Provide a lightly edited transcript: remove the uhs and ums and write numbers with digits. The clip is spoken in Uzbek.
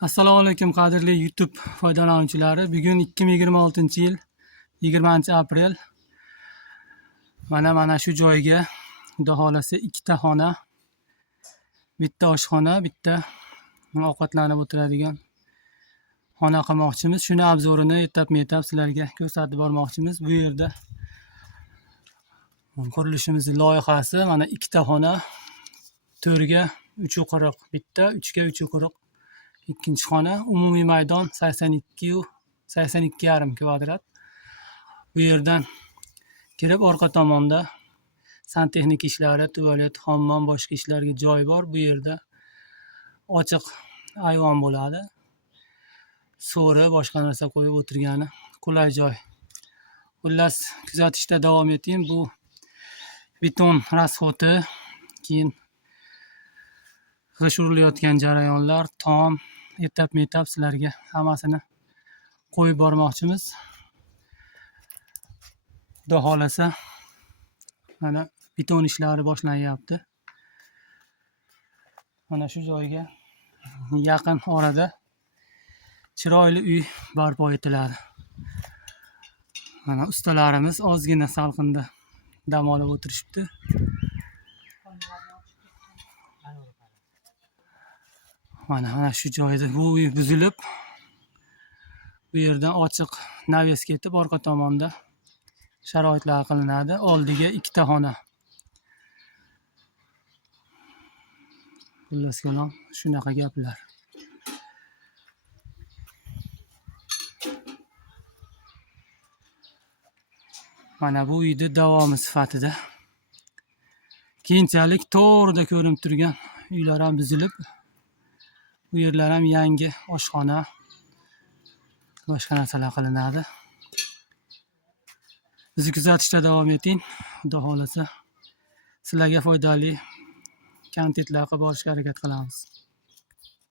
Assalomu alaykum qadrli YouTube foydalanuvchilari. Bugun 2026-yil 20-aprel. Mana shu joyga xudo xolasa ikkita xona, bitta oshxona, bitta ovqatlanib o'tiradigan xona qilmoqchimiz. Shuni obzorini etap-metap sizlarga ko'rsatib bormoqchimiz. Bu yerda qurilishimizning loyihasi mana ikkita xona, 4 ga 3,40 bitta, 3 ga 3,40 ikkinchi xona, umumiy maydon 82,5 kvadrat. Bu yerdan kirib orqa tomonda santexnik ishlari, tualet, hammom, boshqa ishlarga joy bor. Bu yerda ochiq ayvon bo'ladi. So'ri, boshqa narsa qo'yib o'tirgani qulay joy. Xullas, kuzatishda davom eting. Bu beton rasxoti, keyin g'ish urilayotgan jarayonlar, tom, etap-metap sizlarga hammasini qo'yib bormoqchimiz. Xudo xolasa mana beton ishlari boshlanyapti. Mana shu joyga yaqin orada chiroyli uy barpo etiladi. Mana ustalarimiz ozgina salqinda dam olib o'tirishibdi. Mana shu joyda bu uy buzilib, bu yerdan ochiq naves ketib, orqa tomonda sharoitlar qilinadi. Oldiga ikkita xona. Xullas kalom, shunaqa gaplar. Mana bu uyda davomi sifatida keyinchalik to'g'rida ko'rinib turgan uylar ham buzilib, bu yerlar ham yangi oshxona, boshqa narsalar qilinadi. Bizni kuzatishda davom eting. Xudo xolasa sizlarga foydali kontentlar qilib borishga harakat qilamiz.